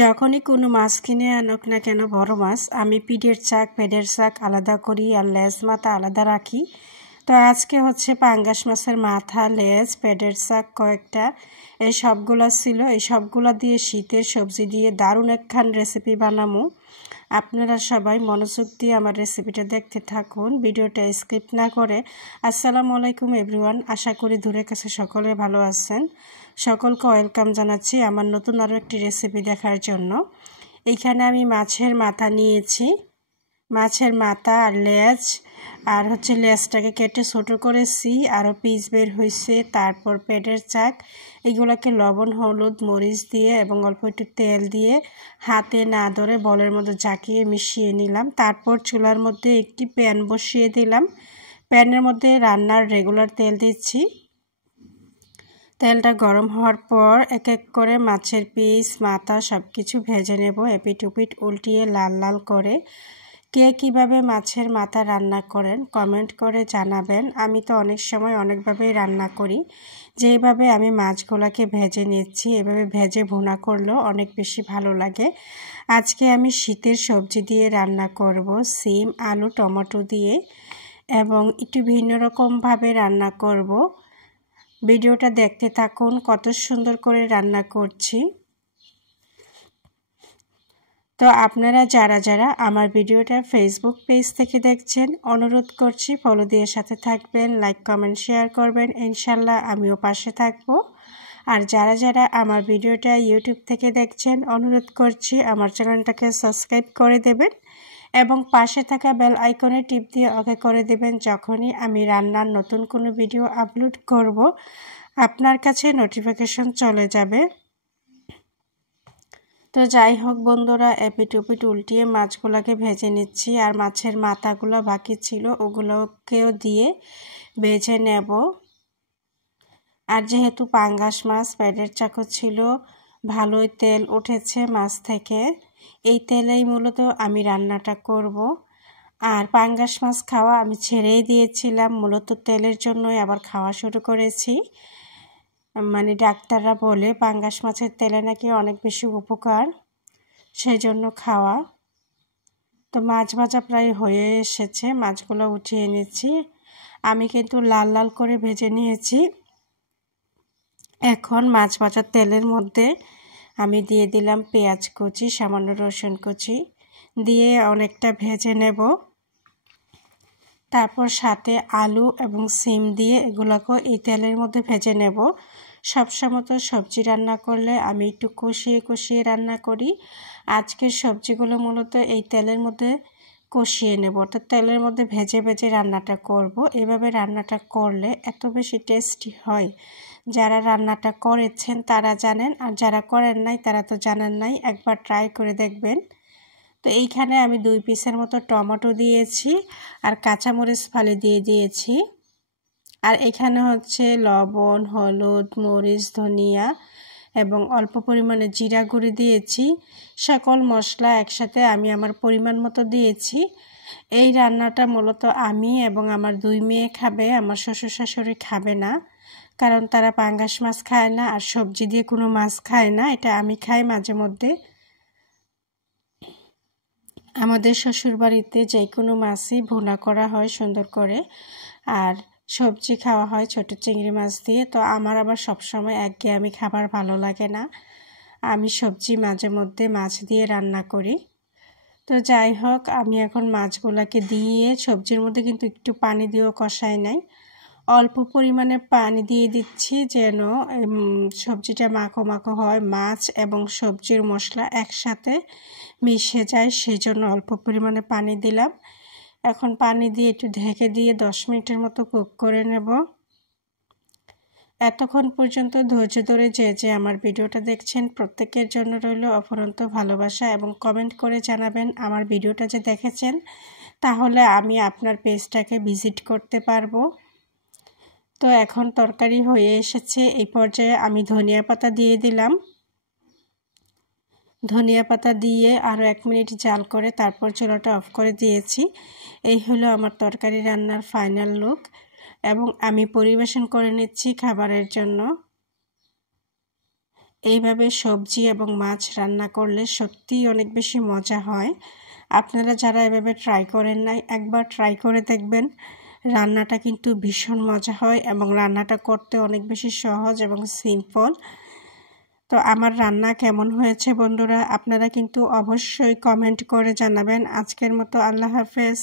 যখনই কোনো মাছ কিনে আনুক না কেন বড় মাছ, আমি পিঠের চাক পেটের চাক আলাদা করি আর লেজ মাথা আলাদা রাখি। তো আজকে হচ্ছে পাঙ্গাস মাছের মাথা, লেজ, পেটের চাক কয়েকটা এই সবগুলা ছিল। এই সবগুলা দিয়ে শীতের সবজি দিয়ে দারুণ একখান রেসিপি বানাবো। আপনারা সবাই মনোযোগ দিয়ে আমার রেসিপিটা দেখতে থাকুন, ভিডিওটা স্কিপ না করে। আসসালামু আলাইকুম এভরিওয়ান, আশা করি দূরের কাছে সকলে ভালো আছেন। সকলকে ওয়েলকাম জানাচ্ছি আমার নতুন আরও একটি রেসিপি দেখার জন্য। এইখানে আমি মাছের মাথা নিয়েছি, মাছের মাথা আর লেজ, আর হচ্ছে লেজটাকে কেটে ছোটো করেছি, আরও পিস বের হয়েছে। তারপর পেটের চাক, এগুলোকে লবণ হলুদ মরিচ দিয়ে এবং অল্প একটু তেল দিয়ে হাতে না ধরে বলের মধ্যে ঝাঁকিয়ে মিশিয়ে নিলাম। তারপর চুলার মধ্যে একটি প্যান বসিয়ে দিলাম। প্যানের মধ্যে রান্নার রেগুলার তেল দিচ্ছি। তেলটা গরম হওয়ার পর এক এক করে মাছের পিস মাথা সব কিছু ভেজে নেব, এপিট উপিট উল্টিয়ে লাল লাল করে। কে কীভাবে মাছের মাথা রান্না করেন কমেন্ট করে জানাবেন। আমি তো অনেক সময় অনেকভাবেই রান্না করি। যেইভাবে আমি মাছগুলোকে ভেজে নিচ্ছি, এভাবে ভেজে ভুনা করলেও অনেক বেশি ভালো লাগে। আজকে আমি শীতের সবজি দিয়ে রান্না করব, সিম আলু টমেটো দিয়ে, এবং একটু ভিন্ন রকমভাবে রান্না করব। ভিডিওটা দেখতে থাকুন, কত সুন্দর করে রান্না করছি। তো আপনারা যারা যারা আমার ভিডিওটা ফেসবুক পেজ থেকে দেখছেন, অনুরোধ করছি ফলো দিয়ে সাথে থাকবেন, লাইক কমেন্ট শেয়ার করবেন, ইনশাল্লাহ আমিও পাশে থাকব। আর যারা যারা আমার ভিডিওটা ইউটিউব থেকে দেখছেন, অনুরোধ করছি আমার চ্যানেলটাকে সাবস্ক্রাইব করে দেবেন এবং পাশে থাকা বেল আইকনে টিপ দিয়ে ওকে করে দেবেন। যখনই আমি রান্নার নতুন কোনো ভিডিও আপলোড করব, আপনার কাছে নোটিফিকেশন চলে যাবে। তো যাই হোক বন্ধুরা, এপিট উপিট উল্টিয়ে মাছগুলোকে ভেজে নিচ্ছি, আর মাছের মাথাগুলো বাকি ছিল ওগুলোকেও দিয়ে ভেজে নেব। আর যেহেতু পাঙ্গাস মাছ পেটের চাকো ছিল, ভালোই তেল উঠেছে মাছ থেকে, এই তেলেই মূলত আমি রান্নাটা করব। আর পাঙ্গাস মাছ খাওয়া আমি ছেড়েই দিয়েছিলাম, মূলত তেলের জন্যই আবার খাওয়া শুরু করেছি। মানে ডাক্তাররা বলে পাঙ্গাস মাছের তেলে নাকি অনেক বেশি উপকার, সেই জন্য খাওয়া। তো মাছ ভাজা প্রায় হয়ে এসেছে, মাছগুলো উঠিয়ে নিচ্ছি। আমি কিন্তু লাল লাল করে ভেজে নিয়েছি। এখন মাছ ভাজার তেলের মধ্যে আমি দিয়ে দিলাম পেঁয়াজ কুচি, সামান্য রসুন কুচি দিয়ে অনেকটা ভেজে নেব। তারপর সাথে আলু এবং সিম দিয়ে এগুলোকেও এই তেলের মধ্যে ভেজে নেব। সবসময় তো সবজি রান্না করলে আমি একটু কষিয়ে কষিয়ে রান্না করি। আজকের সবজিগুলো মূলত এই তেলের মধ্যে কষিয়ে নেব, অর্থাৎ তেলের মধ্যে ভেজে ভেজে রান্নাটা করব। এভাবে রান্নাটা করলে এত বেশি টেস্টি হয়। যারা রান্নাটা করেছেন তারা জানেন, আর যারা করেন নাই তারা তো জানেন নাই, একবার ট্রাই করে দেখবেন। তো এইখানে আমি 2 পিসের মতো টমেটো দিয়েছি আর কাঁচামরিচ ফালি দিয়ে দিয়েছি। আর এখানে হচ্ছে লবণ হলুদ মরিচ ধনিয়া এবং অল্প পরিমাণে জিরা গুঁড়ি দিয়েছি। সকল মশলা একসাথে আমি আমার পরিমাণ মতো দিয়েছি। এই রান্নাটা মূলত আমি এবং আমার 2 মেয়ে খাবে, আমার শ্বশুর শাশুড়ি খাবে না, কারণ তারা পাঙ্গাস মাছ খায় না আর সবজি দিয়ে কোনো মাছ খায় না। এটা আমি খাই মাঝে মধ্যে। আমাদের শ্বশুরবাড়িতে যে কোনো মাছই ভুনা করা হয় সুন্দর করে, আর সবজি খাওয়া হয় ছোট চিংড়ি মাছ দিয়ে। তো আমার আবার সবসময় একঘেয়েমি খাবার ভালো লাগে না, আমি সবজি মাঝে মধ্যে মাছ দিয়ে রান্না করি। তো যাই হোক, আমি এখন মাছগুলোকে দিয়ে সবজির মধ্যে কিন্তু একটু পানি দিয়েও কষাই নাই, অল্প পরিমাণে পানি দিয়ে দিচ্ছি যেন সবজিটা মাখো মাখো হয়, মাছ এবং সবজির মশলা একসাথে মিশে যায়, সেই জন্য অল্প পরিমাণে পানি দিলাম। এখন পানি দিয়ে একটু ঢেকে দিয়ে 10 মিনিটের মতো কুক করে নেব। এতক্ষণ পর্যন্ত ধৈর্য ধরে যে আমার ভিডিওটা দেখছেন প্রত্যেকের জন্য রইল অফুরন্ত ভালোবাসা, এবং কমেন্ট করে জানাবেন আমার ভিডিওটা যে দেখেছেন, তাহলে আমি আপনার পেজটাকে ভিজিট করতে পারবো। তো এখন তরকারি হয়ে এসেছে, এই পর্যায়ে আমি ধনিয়া পাতা দিয়ে দিলাম। ধনিয়া পাতা দিয়ে আরও 1 মিনিট জাল করে তারপর চুলাটা অফ করে দিয়েছি। এই হলো আমার তরকারি রান্নার ফাইনাল লুক, এবং আমি পরিবেশন করে নিচ্ছি খাবারের জন্য। এইভাবে সবজি এবং মাছ রান্না করলে সত্যিই অনেক বেশি মজা হয়। আপনারা যারা এভাবে ট্রাই করেন নাই, একবার ট্রাই করে দেখবেন। রান্নাটা কিন্তু ভীষণ মজা হয় এবং রান্নাটা করতে অনেক বেশি সহজ এবং সিম্পল। তো আমার রান্না কেমন হয়েছে বন্ধুরা, আপনারা কিন্তু অবশ্যই কমেন্ট করে জানাবেন। আজকের মতো আল্লাহ হাফেজ।